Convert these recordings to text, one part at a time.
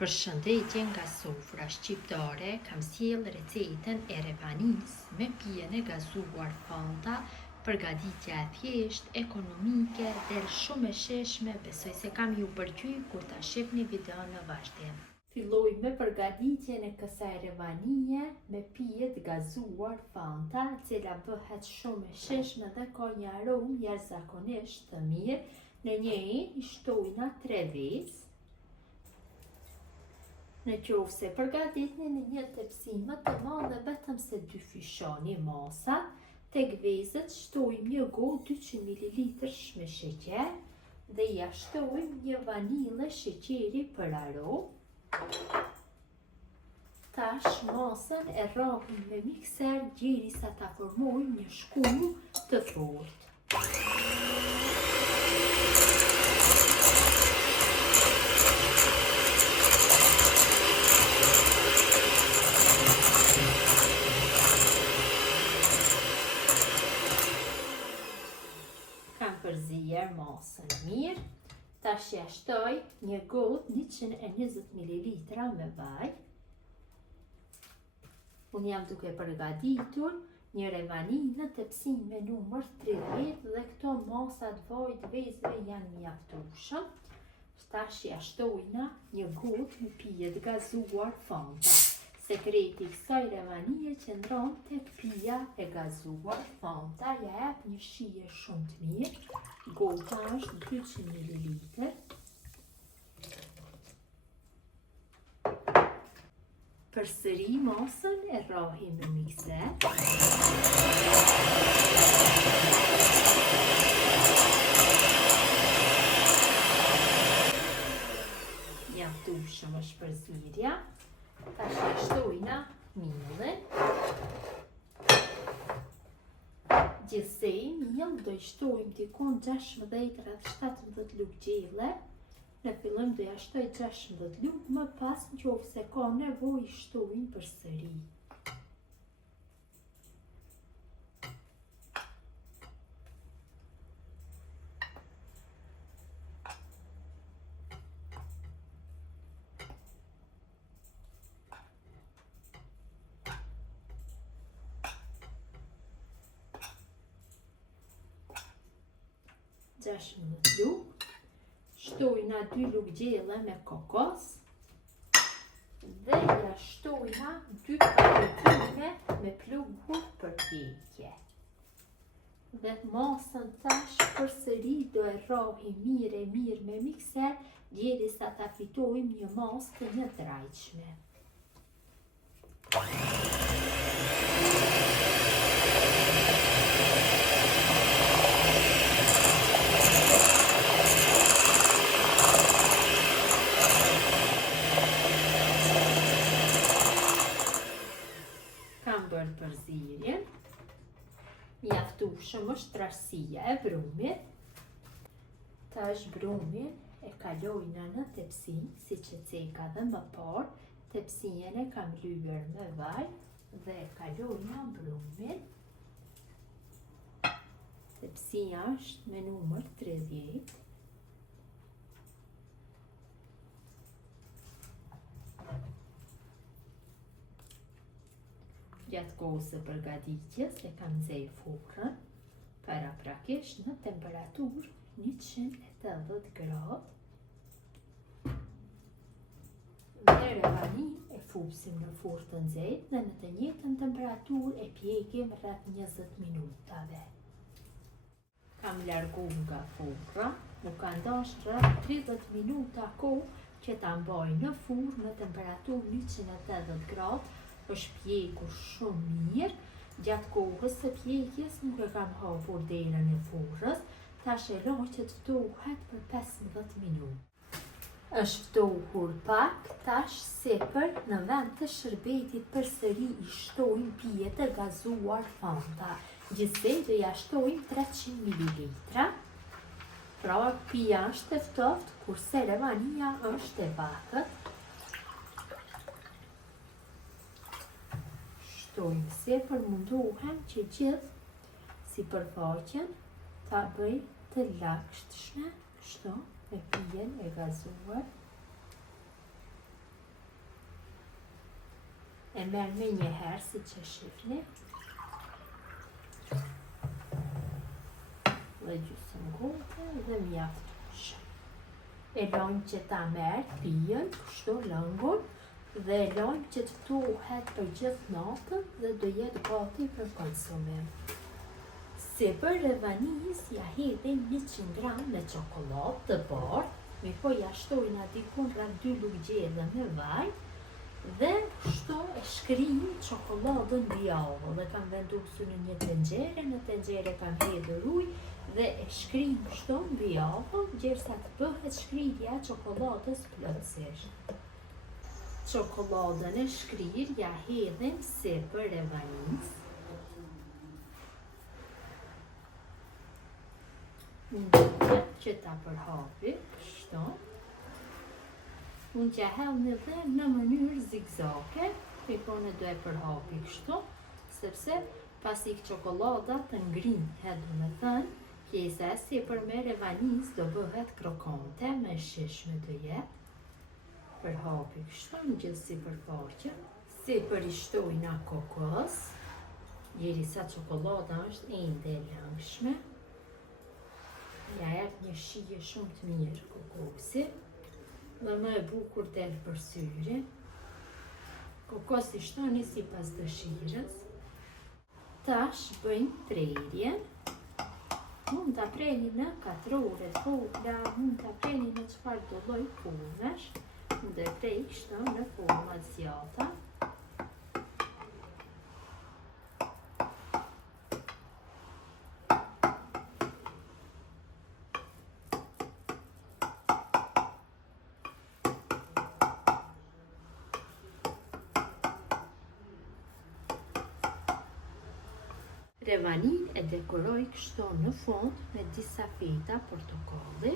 Përshëndetje nga sofra shqiptare, kam sjell recetën e revanis me pijen e gazuar Fanta, përgatitja e thjesht, ekonomike dhe shumë e sheshme, besoj se kam ju pëlqy kur ta shihni videon në vazhdim. Filloj me përgatitjen e kësaj revanie me pije të gazuar Fanta, e cila bëhet shumë e sheshme dhe ka një aromë jashtëzakonisht të mirë. Në njërin i shtojna 3 vezë. Në qoftë se përgatitni në një tepsi më të madhe, vetëm se 2 fishoni masa, tek vezët shtojmë një gotë 200 ml me sheqer dhe ja shtojmë një vanilë sheqeri për aromë. Tash masën e rrahim me mikser derisa ta formojmë një shkumë të fortë. Përzier masën mirë, tash ja shtoj një gotë 120 ml me vaj. Unë jam duke përgatitur një revani në tepsin me numër 30 dhe këto masat vaj të vezëve janë mjaftueshëm. Tash ja shtojna një gotë me pije të gazuar Fanta. Sekreti i kësaj revanie qëndron tek pija e gazuar Fanta, ja jep një shije shumë të mirë. Gota është 200 ml. Përsëri masën e rrahim në mikser. Mjaftueshëm është përzierja. Tash ja shtojna mielin. Gjithsej miell do i shtojmë dikon 16-17 lugë gjelle. Në fillim do ja shtoj 16 lugë, më pas nëse ka nevojë shtojmë përsëri. Shtojna 2 lugë gjelle me kokos dhe ja shtojna 2 patatine me pluhur për pjekje. Dhe masën tash përsëri do e rrahim mirë me mikser derisa ta fitojmë një masë të njëtrajtshme. Përzierjen. Mjaftueshëm është trashësia e brumit. Tash brumin e kalojna në tepsin, siç e ceka dhe më parë. Tepsien e kam lyer me vaj dhe e kalojna brumin. Tepsia është me numër 30. Gjatë kohës së përgatitjes e kam nxjerr furrën paraprakisht në temperaturë 180 gradë. Dhe revanin e fusim në furrë të nxehtë dhe në të njëjtën temperaturë e pjekim rreth 20 minutave. Kam larguar nga furra, më ka dashur rreth 30 minuta kohë që ta mbaj në furrë në temperaturë 180 gradë. Është pjekur shumë mirë. Gjatë kohës së pjekjes nuk e kam hapur derën e furrës. Tash e laj që të ftohet për 15 minutë. Është ftohur pak, tash sipër në vend të shërbetit përsëri i shtojmë pije të gazuar Fanta. Gjithsej do ja shtojmë 300 ml. Pra pija është e ftoftë, kurse revania është e pakët. Shtojmë sipër, munduhem që gjithë sipërfaqen ta bëj të lagështshme, kështu, me pijen e gazuar. E merr me një herë si që shifni. Dhe gjysmë gote dhe mjaftueshë. E lojmë që ta merr pijën, kështu lëngun, dhe e lojmë që të ftohet për gjithë natën dhe do jetë gati për konsumim. Sipër revanis ja hedhin 100 gram me çokoladë të bardhë, mi po ja shtojnë adikun rreth 2 lugë gjelle me vaj, dhe kështu e shkrijnë çokoladën mbi avull. Dhe kam vendosur në një tenxhere, në tenxhere kam hedhur ujë dhe e shkrijnë kështu mbi avull, derisa të bëhet shkrirja e çokoladës plotësisht. Çokoladën e shkrir ja hedhin sipër revanis. Ndërë që ta përhapi, kështu. Unë që hellni dhe në mënyrë zigzake, pikone do e përhapi kështu, sepse pasi çokolada të ngrihet, do me thënë, pjesa e sipër me revanis do bëhet krokante, me shishme do jetë. Përhapi kështu në gjithë sipërfaqen. Sipër i shtojna kokos, derisa çokolada është ende e langshme. Ja jep një shije shumë të mirë kokosi, dhe më e bukur del për syrin. Kokosi shtoni sipas dëshirës. Tash bëjmë prerjen. Mund ta preni në katrore të vogla, mund ta preni në çfarë do lloj formesh. Mund e prej kështu në forma zjata. Revanin e dekoroj kështu në fund me disa feta portokalli.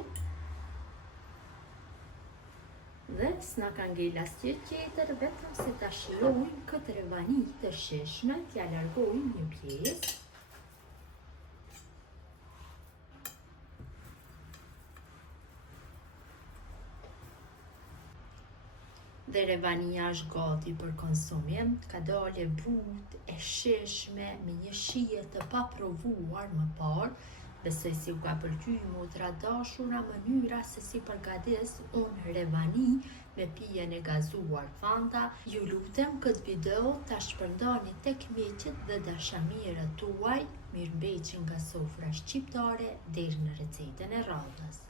Dhe s'na ka ngel asgjë tjetër, vetëm se ta shijojmë këtë revani të shishme, t'ja largojmë një pjesë. Dhe revania është gati për konsumim, ka dalë butë, e shishme, me një shije të paprovuar më parë. Besoj si u ka pëlqyer motra dashura mënyra se si përgatis unë revani me pijen e gazuar Fanta. Ju lutem këtë video ta shpërndani tek miqët dhe dashamirët tuaj. Mirëmbëjtje nga sofra shqiptare deri në recetën e radhës.